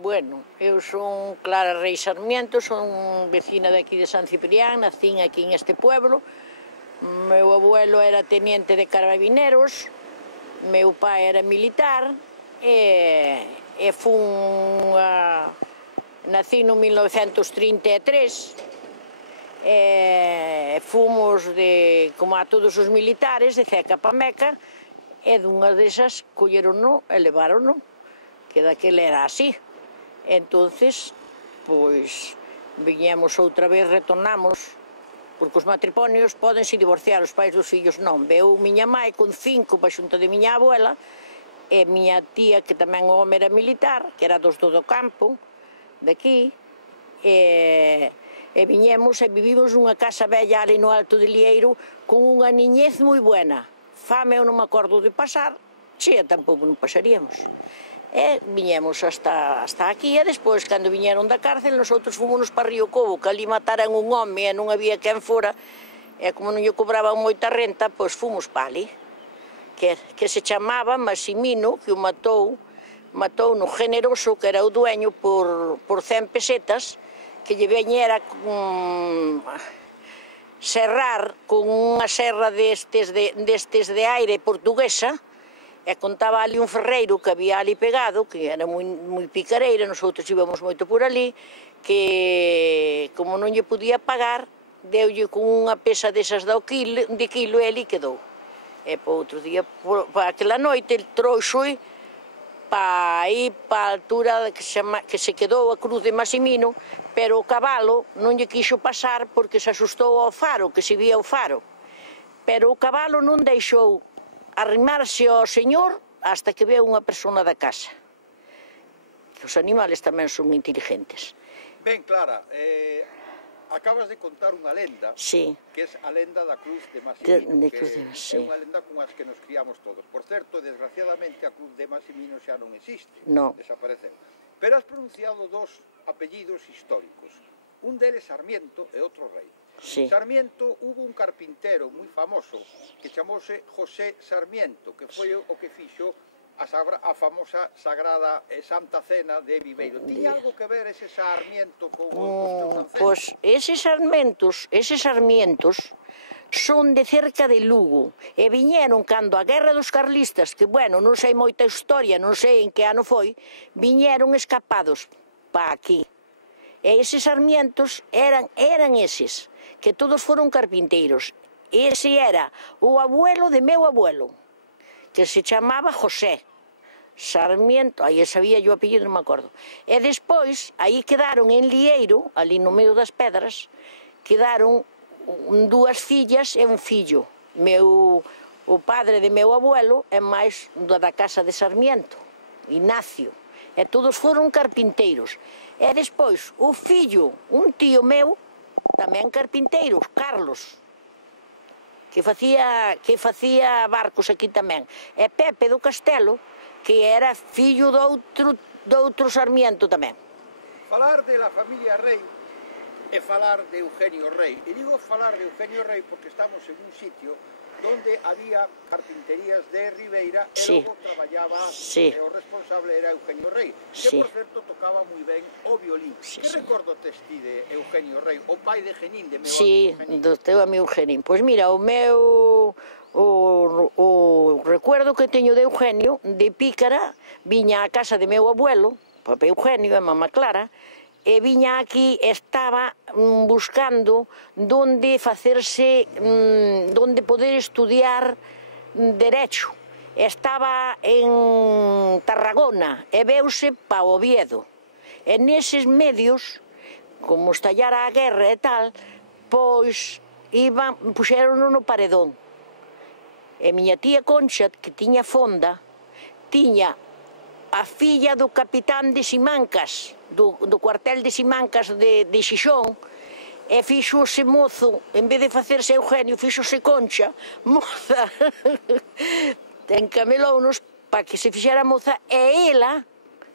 Bueno, eu son Clara Rei Sarmiento, son vecina de aquí de San Ciprián, nacín aquí en este pueblo. Meu abuelo era teniente de carabineros, meu pai era militar, nací no 1933, fomos como a todos os militares, de Ceca pa Meca, e dunha desas collerono e levarono, que daquele era así. Entonces, pois, viñemos outra vez, retornamos, porque os matrimonios podense divorciar, os pais dos fillos non. Veu miña mãe con 5 pa xunta de miña abuela, e miña tía, que tamén o home era militar, que era dos do campo, de aquí, e viñemos e vivimos nunha casa bella ali no Alto de Lieiro, con unha niñez moi buena. Fame eu non me acordo de pasar, chea tampouco non pasaríamos. E viñemos hasta aquí, e despois, cando viñeron da cárcel, nosotros fomos para Río Cobo, que ali mataran un home e non había quen fora, e como non lle cobraban moita renta, pois fomos para ali, que se chamaba Massimino, que o matou no Generoso, que era o dueño, por 100 pesetas, que lle veñera serrar con unha serra destes de aire portuguesa, e contaba ali un ferreiro que había ali pegado, que era moi picareira, nosotros íbamos moito por ali, que como non lle podía pagar, deulle con unha pesa desas de quilo e ali quedou. E para outro día, para aquela noite, trouxo para a altura que se quedou a cruz de Massimino, pero o cabalo non lle quixo pasar porque se asustou ao faro, que se vía o faro. Pero o cabalo non deixou arrimarse ao señor hasta que veu unha persona da casa. Os animales tamén son inteligentes. Ben, Clara, acabas de contar unha lenda, que é a lenda da cruz de Massimino, que é unha lenda con as que nos criamos todos. Por certo, desgraciadamente, a cruz de Massimino xa non existe, desapareceu. Pero has pronunciado dos apellidos históricos, un deles Sarmiento e outro Rei. Sarmiento, hubo un carpintero moi famoso que chamouse José Sarmiento, que foi o que fixo a famosa Sagrada Santa Cena de Viveiro. Tiña algo que ver ese Sarmiento con os teus ancestros? Pois eses sarmientos son de cerca de Lugo e viñeron cando a Guerra dos Carlistas, que, bueno, non sei moita historia, non sei en que ano foi, viñeron escapados pa aquí. E eses sarmientos eran eses, que todos foron carpinteiros. Ese era o abuelo de meu abuelo, que se chamaba José Sarmiento, aí sabía yo o apellido, non me acordo. E despois, aí quedaron en Lieiro, ali no medio das pedras, quedaron 2 fillas e un fillo. O padre de meu abuelo é máis da casa de Sarmiento, Ignacio. E todos foron carpinteiros. E despois, o fillo, un tío meu, tamén carpinteiro, Carlos, que facía barcos aquí tamén. E Pepe do Castelo, que era fillo do outro Sarmiento tamén. Falar de la familia Rei é falar de Eugenio Rei. E digo falar de Eugenio Rei porque estamos en un sitio donde había carpinterías de Ribeira e logo traballaba, o responsable era Eugenio Rei, que por certo tocaba moi ben o violín. Que recordo tes ti de Eugenio Rei, o pai de Genín, de meu amigo Genín? Do teu amigo Genín. Pois mira, o recuerdo que teño de Eugenio, de pícara, viña á casa de meu abuelo, papá Eugenio e mamá Clara, e viña aquí, estaba buscando onde poder estudiar Derecho. Estaba en Tarragona e veuse pa Oviedo. E neses medios, como estallara a guerra e tal, pois puxeron no paredón. E miña tía Concha, que tiña fonda, tiña a filla do capitán de Simancas, do cuartel de Simancas de Xixón, e fixose mozo, en vez de facerse Eugenio, fixose Concha, moza, encamelounos para que se fixera moza, e ela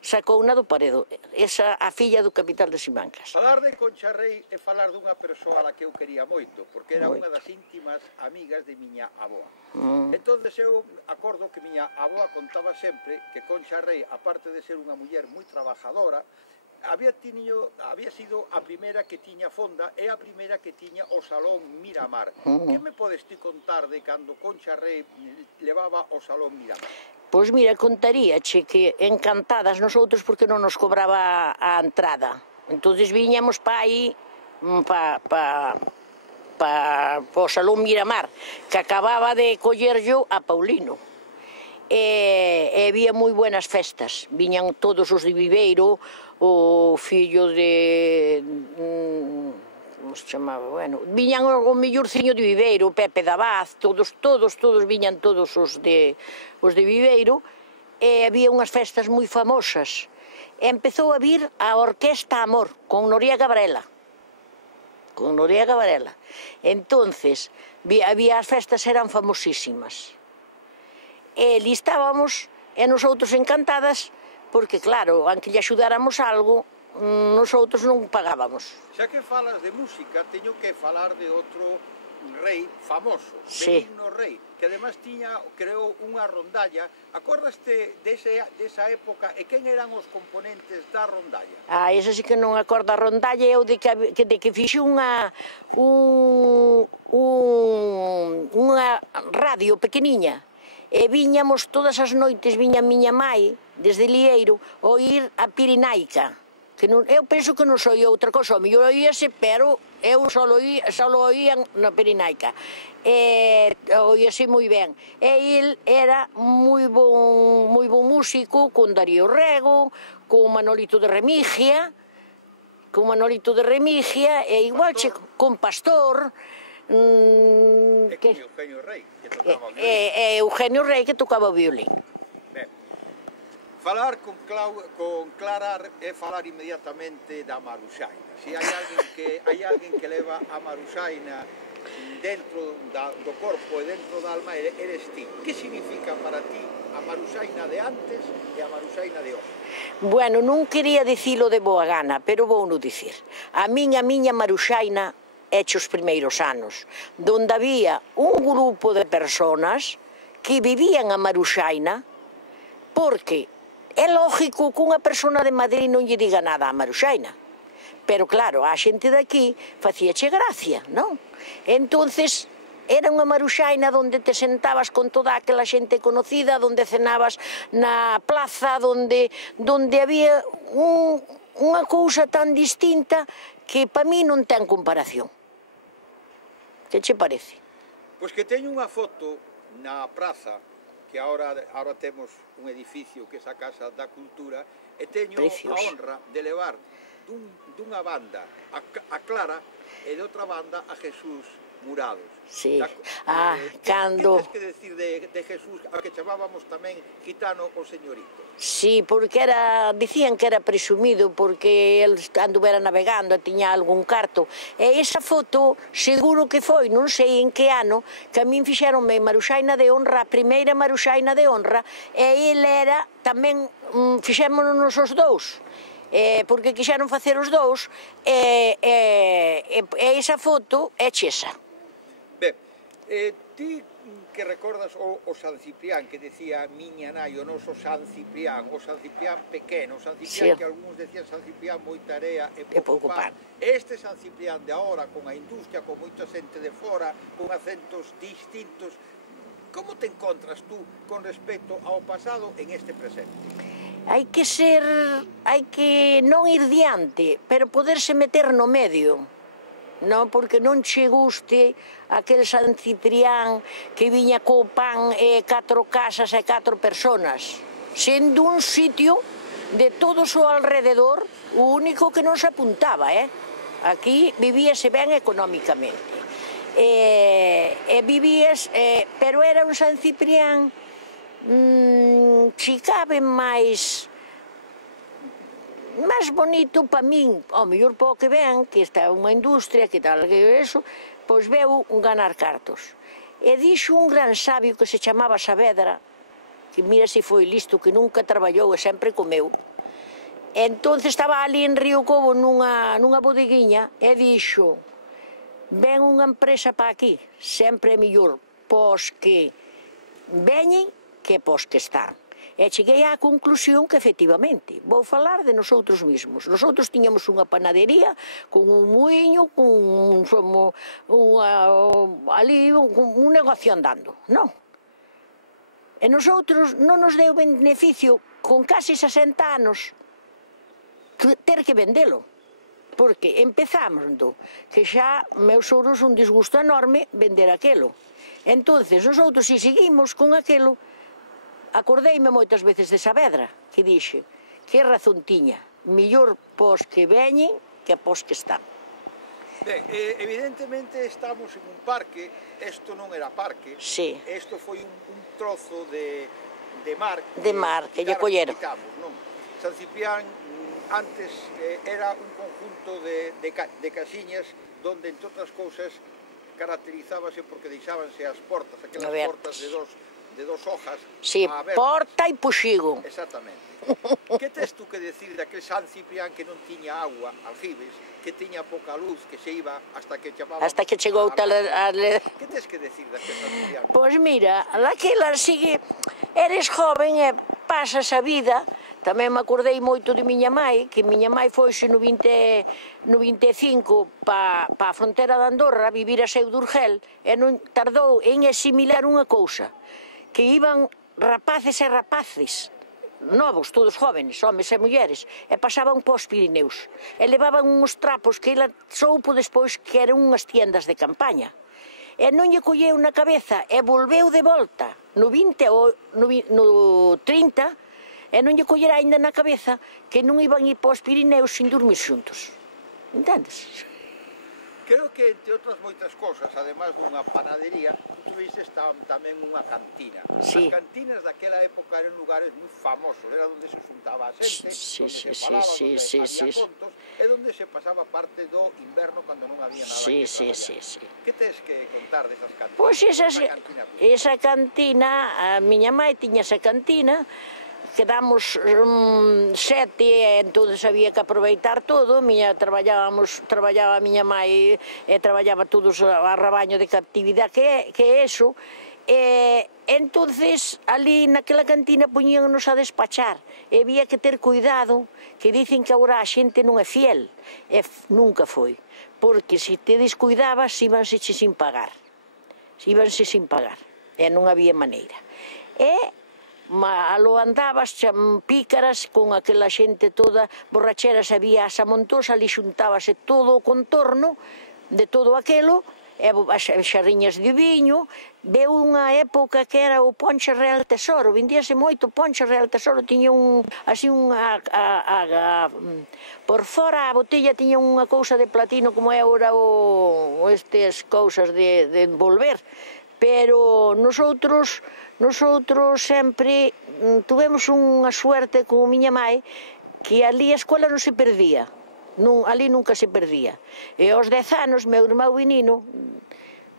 sacouna do Paredo, esa a filla do capital de Simancas. Falar de Concha Rei é falar dunha persoa a la que eu quería moito, porque era unha das íntimas amigas de miña avoa. Entonces eu acordo que miña avoa contaba sempre que Concha Rei, aparte de ser unha muller moi trabajadora, había sido a primeira que tiña fonda e a primeira que tiña o Salón Miramar. Que me podes ti contar de cando Concha Rei levaba o Salón Miramar? Pois mira, contaríache que encantadas nosotros porque non nos cobraba a entrada. Entonces viñamos pa aí, pa o Salón Miramar, que acababa de collerllo a Paulino. E había moi buenas festas, viñan todos os de Viveiro, o fillo de... como se chamaba? Bueno, viñan o mellorciño de Viveiro, Pepe da Vaz, todos viñan todos os de Viveiro, e había unhas festas moi famosas. E empezou a vir a Orquesta Amor, con Noriega Varela. Entonces, había as festas, eran famosísimas. E listábamos, e nosotros encantadas, porque claro, aunque lle axudáramos algo, nosotros non pagábamos. Xa que falas de música, teño que falar de outro rei famoso, Benigno Rei, que además tiña, creou unha rondalla. Acordaste desa época e quen eran os componentes da rondalla? Esa sí que non acordo a rondalla, eu de que fixo unha radio pequeniña. E viñamos todas as noites, viña miña mai, desde Lieiro, oír a Pirinaica. Eu penso que non soy outra cosa, o mellor oíase, pero eu só oían na Pirinaica. Oíase moi ben. E el era moi bon músico, con Darío Rego, con Manolito de Remigia, e igual con Pastor, e con Eugenio Rei, que tocaba o violín. Eugenio Rei, que tocaba o violín. Ben, falar con Clara é falar inmediatamente da Maruxaina. Si hai alguén que leva a Maruxaina dentro do corpo e dentro da alma, eres ti. Que significa para ti a Maruxaina de antes e a Maruxaina de hoxe? Bueno, non quería dicilo de boa gana, pero vou non dicir. A miña Maruxaina hecho os primeiros anos, donde había un grupo de personas que vivían a Maruxaina, porque é lógico que unha persona de Madrid non lle diga nada a Maruxaina, pero claro, a xente daqui facíache gracia, non? Entonces, era unha Maruxaina onde te sentabas con toda aquela xente conocida, onde cenabas na plaza, onde había unha cousa tan distinta que para mí non ten comparación. Que che parece? Pois que teño unha foto na praza, que agora temos un edificio que é a Casa da Cultura, e teño a honra de levar dunha banda a Clara e de outra banda a Jesús Murados. Sí. Cando... Que tens que decir de Jesús, a que chamábamos tamén gitano o señorito? Sí, porque dicían que era presumido, porque el anduvera navegando e tiña algún carto. E esa foto, seguro que foi, non sei en que ano, que a min fixeronme Maruxaina de honra, a primeira Maruxaina de honra, e ele era tamén, fixémonos os dous. Porque quixeron facer os dous, e esa foto é chesa. Ben, ti que recordas o San Ciprián, que decía miña nai, o noso San Ciprián pequeno, o San Ciprián que algúns decían San Ciprián moita area e pouco pan. Este San Ciprián de agora, con a industria, con moita xente de fora, con acentos distintos, como te encontras tú con respecto ao pasado en este presente? Hai que non ir diante, pero poderse meter no medio, non? Porque non che guste aquel San Ciprián que viña co pan e 4 casas e 4 personas, sendo un sitio de todos ao alrededor, o único que non se apuntaba, aquí vivíase ben económicamente, vivías, pero era un San Ciprián si cabe máis bonito para min, ao mellor para o que ven, que está unha industria, que tal, que eso, pois veu ganar cartos. E dixo un gran sabio que se chamaba Saavedra, que mira se foi listo, que nunca traballou e sempre comeu, Entón estaba ali en Río Cobo nunha bodeguiña e dixo: ven unha empresa para aquí, sempre é mellor pos que veñen que pos que están. E cheguei á conclusión que efectivamente, vou falar de nosotros mismos. Nosotros tiñamos unha panadería con un muiño, ali un negocio andando, non? E nosotros non nos deu beneficio con casi 60 anos ter que vendelo. Porque empezamos, que xa meus sogros un disgusto enorme vender aquelo. Entonces, nosotros, se seguimos con aquelo, acordeime moitas veces de Saavedra, que dixe, que razón tiña, mellor pos que veñen que pos que están. Ben, evidentemente estamos en un parque, isto non era parque, isto foi un trozo de mar que lle colleron. San Ciprián antes era un conjunto de casiñas donde, entre outras cousas, caracterizábase porque deixábanse as portas, aquelas portas de dos hojas. Sí, porta e puxigo. Exactamente. Que tes tú que decir daquel San Ciprián que non tiña agua, aljibes, que tiña pouca luz, que se iba hasta que chamábamos... Hasta que chegou tal... Que tes que decir daquel San Ciprián? Pois mira, daquela sigue... Eres joven e pasas a vida... Tamén me acordei moito de miña mãe, que miña mãe foise no 25 pa a frontera de Andorra, vivir a Seu de Urgel, e non tardou en asimilar unha cousa, que iban rapaces e rapaces, novos, todos jóvenes, homes e mulleres, e pasaban pos Pirineus, e levaban uns trapos que ela soupo despois que eran unhas tiendas de campaña. E non lle colleu na cabeza, e volveu de volta no 30, e non lle collera ainda na cabeza que non iban ir pos Pirineus sin dormir xuntos. Entendes? Creo que, entre outras moitas cosas, además dunha panadería, tú tuviste tamén unha cantina. Sí. As cantinas daquela época eran lugares moi famosos, era onde se xuntaba a xente, onde se falaba, onde había contos, e onde se pasaba parte do inverno cando non había nada que traballar. Que tes que contar desas cantinas? Pois esa cantina, a miña mãe tiña esa cantina, quedamos 7 e entón había que aproveitar todo, traballaba a miña mãe e traballaba todos a rabaño de captividade que é eso, e entonces ali naquela cantina poñíanos a despachar e había que ter cuidado, que dicen que agora a xente non é fiel, e nunca foi, porque se te descuidabas íbanse sin pagar, e non había maneira. Alo andabas pícaras con aquela xente toda borracheras, había as amontosa, ali xuntábase todo o contorno de todo aquelo, as xarriñas de viño. Veu unha época que era o Ponche Real Tesoro, vendíase moito Ponche Real Tesoro, tiña así por fora a botella tiña unha cousa de platino como é agora estas cousas de envolver, pero nosotros sempre tuvemos unha suerte con miña mãe que ali a escola non se perdía, ali nunca se perdía. E aos 10 anos, meu irmão Vinino,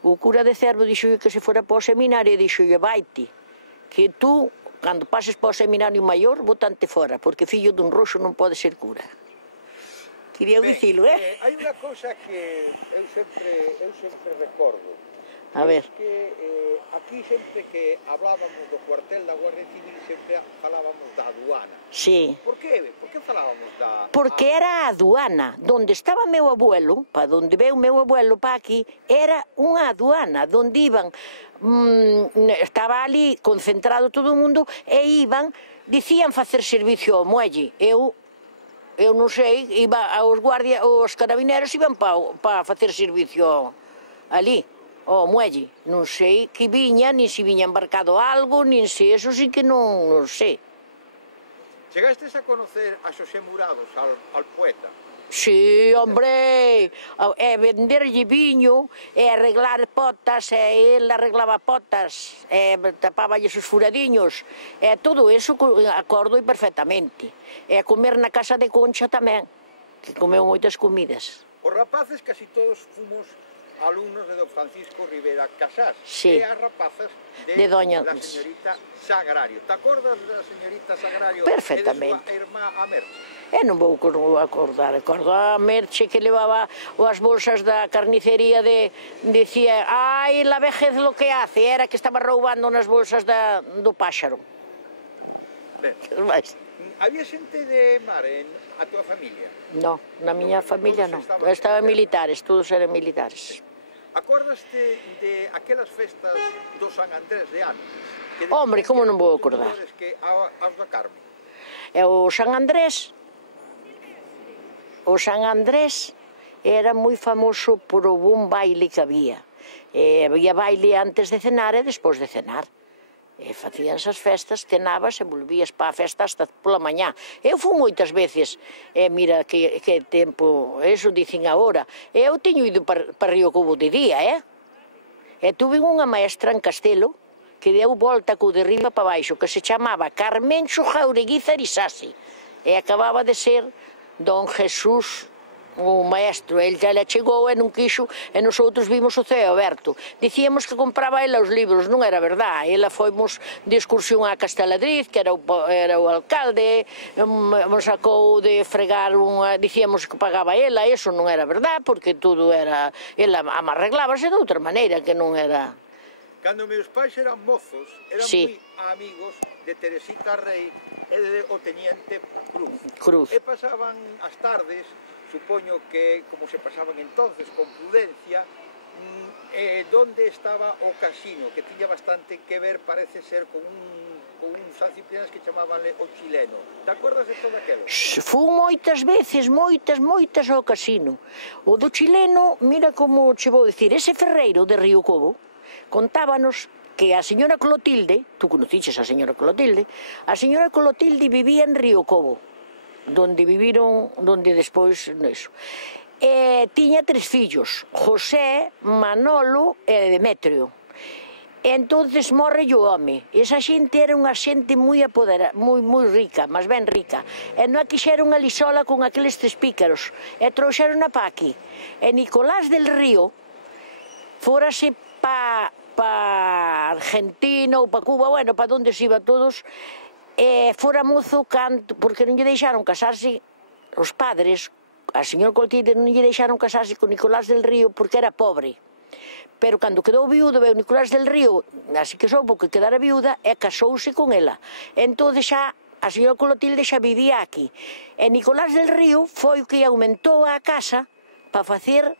o cura de Cervo, dixo que se fora para o seminario e dixolle: vaite, que tú, cando pases para o seminario maior, botante fora, porque fillo dun roxo non pode ser cura. Quería dicilo, hai unha cousa que eu sempre recordo. A ver. Que aquí sempre que hablábamos do cuartel da Guardia Civil sempre falábamos da aduana. Sí. Por que falábamos da... Porque era a aduana. Donde estaba meu abuelo, para donde veu meu abuelo para aquí, era unha aduana, donde iban, estaba ali concentrado todo o mundo, e iban, dicían facer servicio ao muelle. Eu non sei, os carabineros iban para facer servicio ali. O muelle, non sei que viña, nin se viña embarcado algo, nin se eso sí que non sei. Chegastes a conocer a Xosé Murados, al poeta? Sí, hombre, e venderlle viño, e arreglar potas, e ele arreglaba potas, e tapáballe os furadiños, e todo eso acordo perfectamente. E a comer na casa de Concha tamén, que comeu moitas comidas. Os rapaces casi todos fomos alumnos de don Francisco Rivera Casás, sí, e as rapazas de doña la señorita Sagrario. Te acordas da señorita Sagrario perfectamente. E de súa irmá a Merche? Non vou acordar, acordo a Merche que levaba as bolsas da carnicería dicía, ai, la vejez lo que hace, era que estaba roubando nas bolsas do páxaro. Ben, había xente de mar a tua familia? Non, na miña familia non, estaban militares, todos eran militares. Acordaste de aquelas festas do San Andrés de antes? Hombre, como non vou acordar? As da Carme. E o San Andrés era moi famoso por o bon baile que había. Había baile antes de cenar e despois de cenar. Facíanse as festas, cenabas e volvías para a festa hasta pola mañá. Eu fui moitas veces, mira que tempo, eso dicen agora, eu teño ido para Río Cobo de día, e tuve unha maestra en Castelo que deu volta co de riba para baixo, que se chamaba Carmencho Jauregui Zarisasi, e acababa de ser don Jesús, o maestro. El já le chegou e non quixo, e nosotros vimos o ceo aberto. Dicíamos que compraba ela os libros, non era verdade. Ela foimos de excursión a Casteladriz, que era o alcalde, nos sacou de fregar dicíamos que pagaba ela, eso non era verdade, porque todo era, ela arreglábase de outra maneira, que non era... Cando meus pais eran mozos, eran moi amigos de Teresita Rey e de o teniente Cruz. E pasaban as tardes, supoño que, como se pasaban entonces, con prudencia, donde estaba o casino, que tiña bastante que ver, parece ser, con un San Ciprián que chamabanle o chileno. Te acordas de todo aquilo? Fun moitas veces, moitas ao casino. O do chileno, mira como che vou dicir, ese ferreiro de Río Cobo contábanos que a señora Clotilde, tú conociches a señora Clotilde vivía en Río Cobo, donde despois neso. Tiña 3 fillos, José, Manolo e Demetrio. Entonces morre o home. Esa xente era unha xente moi rica, mas ben rica. E non a quixeron ali sola con aqueles 3 pícaros. E trouxeron a pa aquí. E Nicolás del Río fórase pa Argentina ou pa Cuba, bueno, pa donde se iba todos, fora mozo porque non lle deixaron casarse os padres, a señora Clotilde non lle deixaron casarse con Nicolás del Río porque era pobre. Pero cando quedou viudo, veu Nicolás del Río, así que soubo que quedara viuda, e casouse con ela. Entón xa a señora Clotilde xa vivía aquí. E Nicolás del Río foi o que aumentou a casa para facer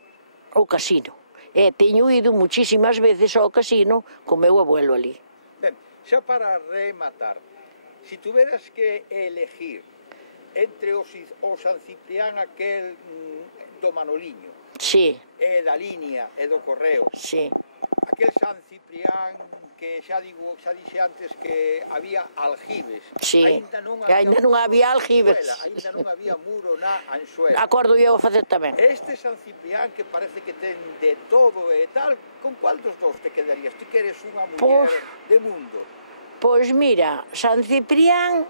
o casino. E teño ido muchísimas veces ao casino con meu abuelo ali. Ben, xa para rematar, si tuveras que elegir entre o San Ciprián aquel do Manoliño, e da línea e do correo, aquel San Ciprián que xa dixe antes que había aljibes, ainda non había aljibes, ainda non había muro na Anxuela. Acordo eu a facer tamén. Este San Ciprián que parece que ten de todo e tal, con cuál dos dous te quedarías? Ti que eres unha muller de mundo. Pois mira, San Ciprián,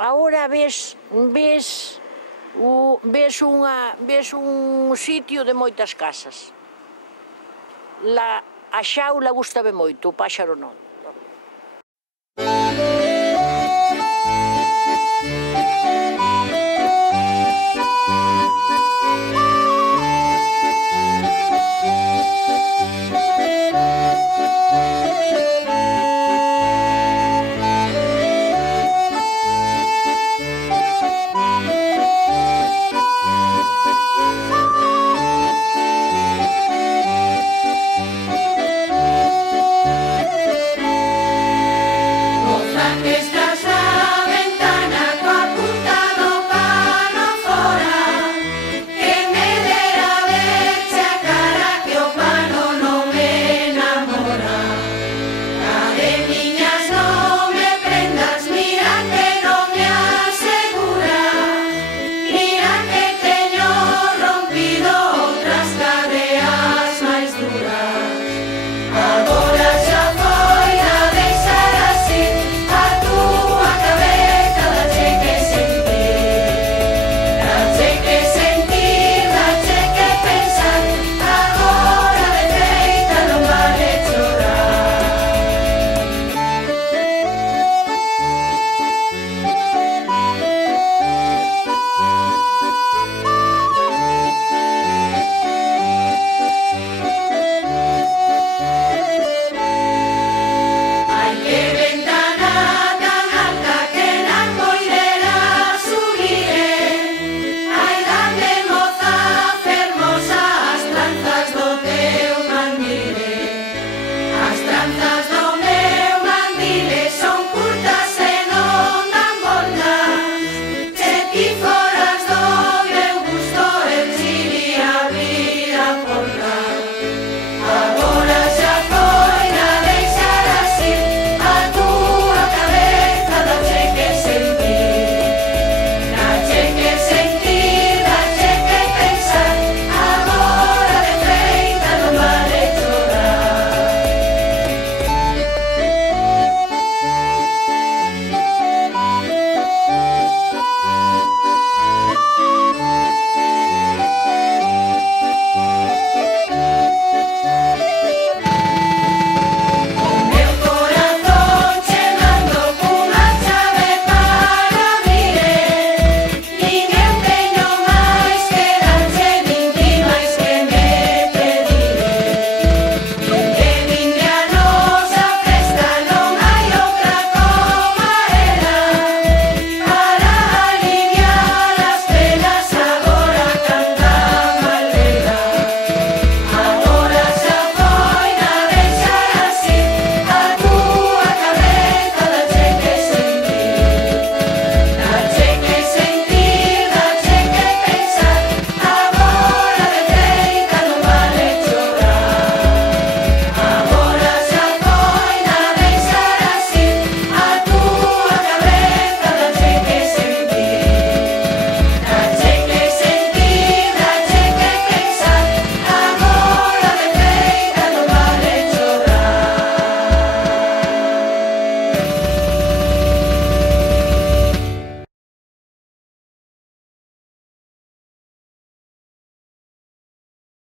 agora ves un sitio de moitas casas. A xaula gustame moito, o páxaro non.